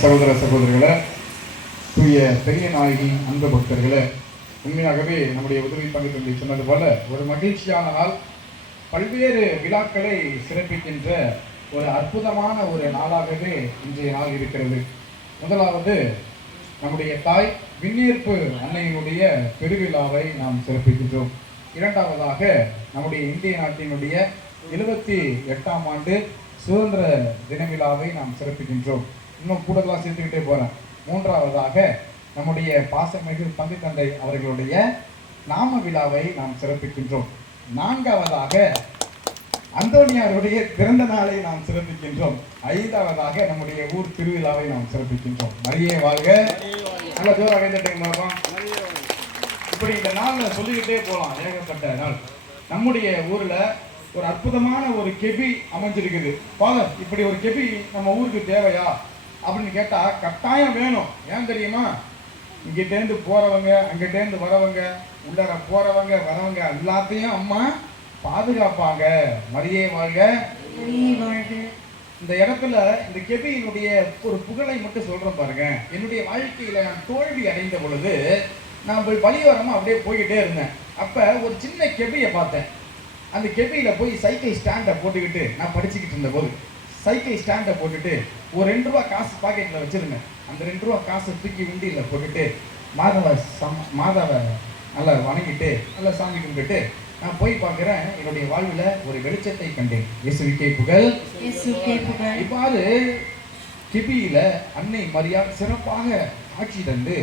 சகோதர சகோதரர்களை தூய பெரிய நாயகி அன்பு பக்தர்களே உண்மையாகவே நம்முடைய உதவி பங்கு தம்பி சொன்னது போல ஒரு மகிழ்ச்சியான நாள் பல்வேறு விழாக்களை சிறப்பிக்கின்ற ஒரு அற்புதமான ஒரு நாளாகவே இன்றைய நாள் இருக்கிறது. முதலாவது நம்முடைய தாய் விண்ணீர்ப்பு அன்னையினுடைய பெருவிழாவை நாம் சிறப்பிக்கின்றோம். இரண்டாவதாக நம்முடைய இந்திய நாட்டினுடைய எழுபத்தி எட்டாம் ஆண்டு சுதந்திர தின விழாவை நாம் சிறப்பிக்கின்றோம். இன்னும் கூடுதலாக சேர்த்துக்கிட்டே போகிறேன் மூன்றாவதாக நம்முடைய பாசமிகு பங்கு தந்தை அவர்களுடைய நாம விழாவை நாம் சிறப்பிக்கின்றோம். நான்காவதாக அந்தோனியாருடைய பிறந்த நாளை நாம் சிறப்பிக்கின்றோம். ஐந்தாவதாக நம்முடைய ஊர் திருவிழாவை நாம் சிறப்பிக்கின்றோம். மரியே வாழ்க. நல்ல ஜோராக எழுந்துட்டேங்க இப்படி இந்த நாளில் சொல்லிக்கிட்டே போகலாம் ஏகப்பட்ட நாள். நம்முடைய ஊரில் ஒரு அற்புதமான ஒரு கெபி அமைஞ்சிருக்குது. ஃபாதர் இப்படி ஒரு கெபி நம்ம ஊருக்கு தேவையா? அப்படின்னு கேட்டா கட்டாயம் வேணும். ஏன் தெரியுமா? இங்கிட்டேருந்து போறவங்க அங்கிட்டேருந்து வரவங்க உள்ளர போறவங்க வரவங்க எல்லாத்தையும் அம்மா பாதுகாப்பாங்க. மரியே வாழ்க. இந்த இடத்துல இந்த கெபியினுடைய ஒரு புகழை மட்டும் சொல்றேன் பாருங்க. என்னுடைய வாழ்க்கையில நான் தோல்வி அடைந்த பொழுது நான் போய் வழியோரமா அப்படியே போய்கிட்டே இருந்தேன். அப்ப ஒரு சின்ன கெபியை பார்த்தேன். அந்த கெபியில போய் சைக்கிள் ஸ்டாண்டை போட்டுக்கிட்டு நான் படிச்சுக்கிட்டு இருந்த போது. சைக்கிள் ஸ்டாண்டை போட்டுட்டு ஒரு ரெண்டு ரூபா காசு பாக்கெட்ல வச்சிருந்தேன் அந்த ரெண்டு ரூபா காசை தூக்கி உண்டியில போட்டுட்டு மாதவ சம் மாதவ நல்லா வணங்கிட்டு நல்லா சாமி கும்பிட்டு நான் போய் பார்க்குறேன் என்னுடைய வாழ்வில் ஒரு வெளிச்சத்தை கண்டேன். இயேசுவிக்கே புகழ். இவ்வாறு கிபியில அன்னை மரியாள் சிறப்பாக ஆட்சி தந்து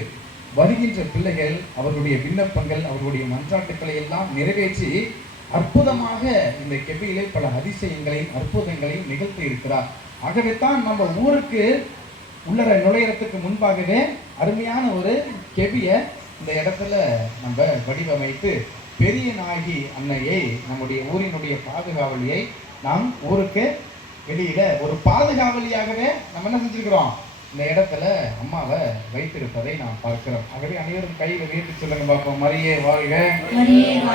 வருகின்ற பிள்ளைகள் அவர்களுடைய விண்ணப்பங்கள் அவர்களுடைய மன்றாட்டுக்களை எல்லாம் நிறைவேற்றி அற்புதமாக இந்த கெபியிலே பல அதிசயங்களையும் அற்புதங்களையும் நிகழ்த்தி இருக்கிறார். ஆகவே தான் நம்ம ஊருக்கு உள்ளர நுழையறதுக்கு முன்பாகவே அருமையான ஒரு கெபிய இந்த இடத்துல நம்ம வடிவமைத்து பெரிய நாயகி அன்னையை நம்முடைய ஊரினுடைய பாதுகாவலியை நாம் ஊருக்கு வெளியில ஒரு பாதுகாவலியாகவே நம்ம என்ன செஞ்சிருக்கிறோம்? இந்த இடத்துல அம்மாவை வைத்திருப்பதை நாம் பார்க்கிறோம். ஆகவே அனைவரும் கையில வீட்டு சொல்லுங்க பார்ப்போம் மரியே வாழ்க. மரியே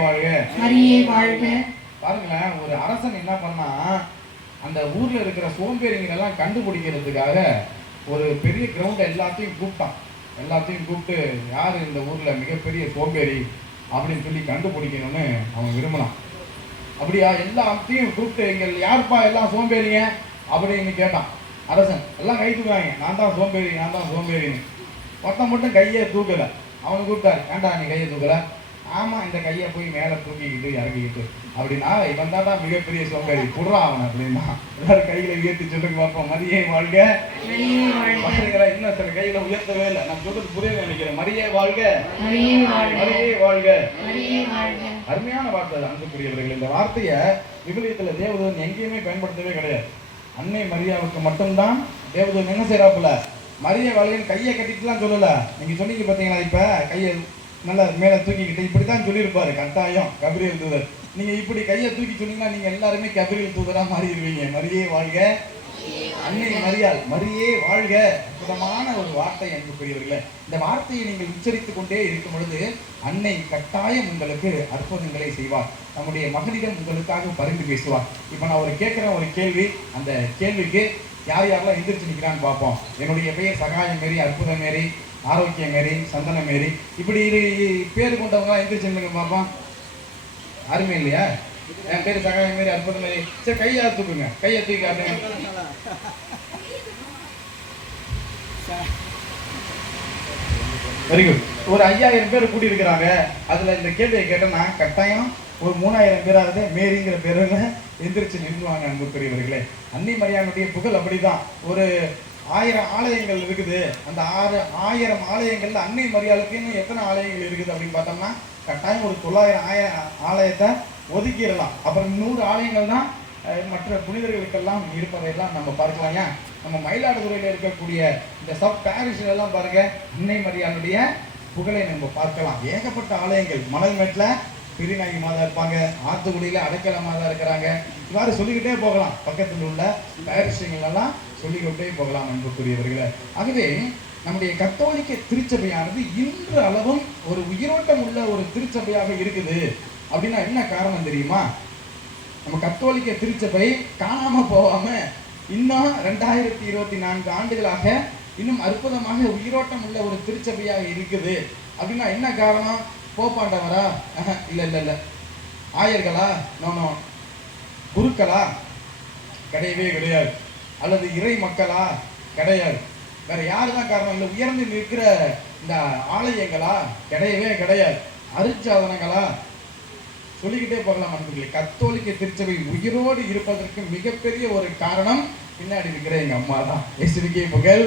வாழ்க. மரியே வாழ்க. பாருங்களேன் ஒரு அரசன் என்ன பண்ணா அந்த ஊர்ல இருக்கிற சோம்பேறிங்களை எல்லாம் கண்டுபிடிக்கிறதுக்காக ஒரு பெரிய கிரவுண்ட் எல்லாத்தையும் கூப்பிட்டான். எல்லாத்தையும் கூப்பிட்டு யார் இந்த ஊர்ல மிகப்பெரிய சோம்பேறி? அப்படின்னு சொல்லி கண்டுபிடிக்கணும்னு அவன் விரும்பினான். அப்படியா எல்லாத்தையும் கூப்பிட்டு எங்கள் யாருப்பா எல்லாம் சோம்பேறிங்க? அப்படின்னு கேட்டான். அரசன் எல்லாம் கை தூக்குவாங்க நான் தான் சோம்பேறி நான் தான் சோம்பேறின்னு. ஒருத்தன் மட்டும் கையை தூக்கல. அவனை கூப்பிட்டாரு ஏன்டா நீ கையை தூக்கல? ஆமா இந்த கையை போய் மேலே தூக்கிக்கிட்டு இறங்கிக்கிட்டு அப்படின்னா இவன் தான்டா மிகப்பெரிய சோம்பேறி. புடுறா அவன் அப்படின்னா. எல்லாரும் கையில உயர்த்தி சொல்லுங்க பார்ப்போம். மரியே வாழ்க. பசங்களை இன்னும் சில கையில உயர்த்தவே இல்லை. நான் சொல்றது புரியல நினைக்கிறேன். மரியே வாழ்க. மரியே வாழ்க. அருமையான வார்த்தை அன்புக்குரியவர்கள். இந்த வார்த்தையை விவிலியத்துல தேவதூதன் எங்கேயுமே பயன்படுத்தவே கிடையாது. அன்னை மரியாவுக்கு மட்டும்தான். தேவதூதன் என்ன செய்யறாப்புல மரிய வளையன் கையை கட்டிட்டுலாம் சொல்லலை. நீங்கள் சொன்னீங்க பார்த்தீங்களா இப்போ? கையை நல்லா மேலே தூக்கிக்கிட்டு இப்படி தான் சொல்லியிருப்பார். கட்டாயம் கபிரியல் தூதர். நீங்கள் இப்படி கையை தூக்கி சொன்னீங்கன்னா நீங்கள் எல்லாருமே கபிரியல் தூதராக மாறிடுவீங்க. மரியே வாழ்க. அன்னை மரியாள் மரியே வாழ்க. அற்புதமான ஒரு வார்த்தை அன்புக்குரியவர்களே. இந்த வார்த்தையை நீங்கள் உச்சரித்துக் கொண்டே இருக்கும் பொழுது அன்னை கட்டாயம் உங்களுக்கு அற்புதங்களை செய்வார் நம்முடைய மகளிடம் உங்களுக்காக பரிந்து பேசுவார் இப்போ நான் ஒரு கேட்குற ஒரு கேள்வி அந்த கேள்விக்கு யார் யாரெல்லாம் எந்திரிச்சு நிற்கிறான்னு பார்ப்போம். என்னுடைய பெயர் சகாயம் மாரி அற்புதம் மாரி ஆரோக்கியம் மாரி சந்தனம் மாரி. இப்படி இரு- பேர் கொண்டவங்களாம் எந்திரிச்சு நில்லுங்க பார்ப்போம். யாருமே இல்லையா? என் பேர் சகாயம் மாரி அற்புதம். மாரி சரி கையா தூக்குங்க. கையை தூக்கி காட்டுங்க. வெரி குட் ஒரு ஐயாயிரம் பேர் கூடி இருக்கிறாங்க இந்த கேள்வியை கேட்டோம்னா கட்டாயம் ஒரு மூணாயிரம் பேராவது மேரிங்கிற பேருல எந்திரிச்சு நின்றுவாங்க அன்புக்குரியவர்களே. அன்னி மரியானுடைய புகழ் அப்படிதான். ஒரு ஆயிரம் ஆலயங்கள் இருக்குது. அந்த ஆறு ஆயிரம் ஆலயங்கள்ல அன்னை மரியாளுக்குன்னு எத்தனை ஆலயங்கள் இருக்குது அப்படின்னு பார்த்தோம்னா கட்டாயம் ஒரு தொள்ளாயிரம் ஆய ஆலயத்தை ஒதுக்கிடலாம். அப்புறம் நூறு ஆலயங்கள் தான் மற்ற புனிதர்களுக்கெல்லாம் இருப்பதையெல்லாம் நம்ம பார்க்கலாம். ஏன்? நம்ம மயிலாடுதுறையில் இருக்கக்கூடிய இந்த சப் பாரிஸ்ல பாருங்க இன்னை மரியானுடைய புகழை நம்ம பார்க்கலாம். ஏகப்பட்ட ஆலயங்கள். மணல்மேட்டில் பிரிநாயகி மாதா இருப்பாங்க ஆத்துக்குடியில் அடைக்கல மாதா இருக்கிறாங்க. இவ்வாறு சொல்லிக்கிட்டே போகலாம். பக்கத்தில் உள்ள பாரிஸ்கள் சொல்லிக்கொண்டே சொல்லிக்கிட்டே போகலாம் அன்புக்குரியவர்களை. ஆகவே நம்முடைய கத்தோலிக்க திருச்சபையானது இன்று அளவும் ஒரு உயிரோட்டம் உள்ள ஒரு திருச்சபையாக இருக்குது. அப்படின்னா என்ன காரணம் தெரியுமா? நம்ம கத்தோலிக்க திருச்சபை காணாம போகாம இன்னும் ரெண்டாயிரத்தி இருபத்தி நான்கு ஆண்டுகளாக இன்னும் அற்புதமாக உயிரோட்டம் உள்ள ஒரு திருச்சபையாக இருக்குது. அப்படின்னா என்ன காரணம்? போப்பாண்டவரா ஆஹா, இல்லை இல்லை ஆயர்களா? நோ குருக்களா? கிடையவே கிடையாது. அல்லது இறை மக்களா? கிடையாது. வேற யாரு தான் காரணம்? இல்லை உயர்ந்து நிற்கிற இந்த ஆலயங்களா? கிடையவே கிடையாது. அருட்சாதனங்களா? சொல்லிக்கிட்டே போகலாம் அன்புகளே கத்தோலிக்க திருச்சபை உயிரோடு இருப்பதற்கு மிகப்பெரிய ஒரு காரணம் பின்னாடி இருக்கிற எங்க அம்மா தான். இயேசுவிக்கே புகழ்.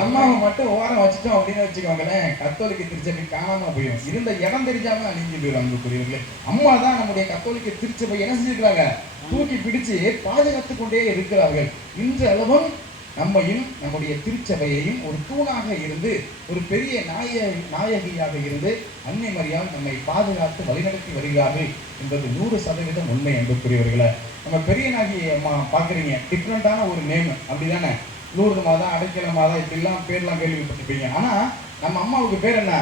அம்மாவை மட்டும் ஓரம் வச்சுட்டோம் அப்படின்னு வச்சுக்கோங்களேன். கத்தோலிக்க திருச்சபை காணாம போயிடும். இருந்த இடம் தெரிஞ்சாம அழிஞ்சு போயிடும் அன்புக்குரியவர்களே அம்மா தான் நம்முடைய கத்தோலிக்க திருச்சபை என்ன செஞ்சிருக்காங்க தூக்கி பிடிச்சு பாதுகாத்து கொண்டே இருக்கிறார்கள். இன்றளவும் நம்மையும் நம்முடைய திருச்சபையையும் ஒரு தூணாக இருந்து ஒரு பெரிய நாய நாயகியாக இருந்து அன்னை மரியால் நம்மை பாதுகாத்து வழிநடத்தி வருகிறார்கள் என்பது நூறு சதவீதம் உண்மை என்பதுக்குரியவர்களை நம்ம பெரிய நாயகி அம்மா பார்க்குறீங்க டிஃப்ரெண்ட்டான ஒரு நேம் அப்படிதானே? லூர்து மாதா அடைக்கலமாக மாதா இப்படிலாம் பேர்லாம் கேள்விப்பட்டிருப்பீங்க. ஆனால் நம்ம அம்மாவுக்கு பேர் என்ன?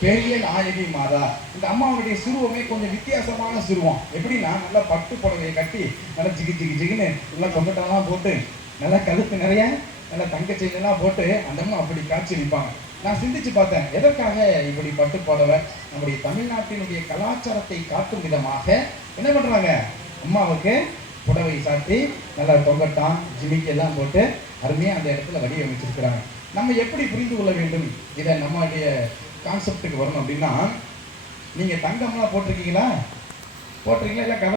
பெரிய நாயகி மாதா. இந்த அம்மாவுடைய சிறுவமே கொஞ்சம் வித்தியாசமான சிறுவம். எப்படின்னா நல்லா பட்டு புடவையை கட்டி நல்லா ஜிகி ஜிகி ஜிகின்னு நல்லா கொம்பட்டெல்லாம் போட்டு நல்லா கழுத்து நிறைய நல்லா தங்க செயினெல்லாம் போட்டு அந்தமும் அப்படி காட்சி நிற்பாங்க நான் சிந்திச்சு பார்த்தேன் எதற்காக இப்படி பட்டு புடவை? நம்முடைய தமிழ்நாட்டினுடைய கலாச்சாரத்தை காட்டும் விதமாக என்ன பண்றாங்க? அம்மாவுக்கு புடவை சாட்டி நல்லா தொங்கட்டான் ஜிமிக்கெல்லாம் போட்டு அருமையாக அந்த இடத்துல வடிவமைச்சிருக்கிறாங்க. நம்ம எப்படி புரிந்து கொள்ள வேண்டும்? இதை நம்மளுடைய கான்செப்டுக்கு வரணும் அப்படின்னா நீங்கள் தங்கம்லாம் போட்டிருக்கீங்களா? போட்டிருக்கீங்களா? இல்லை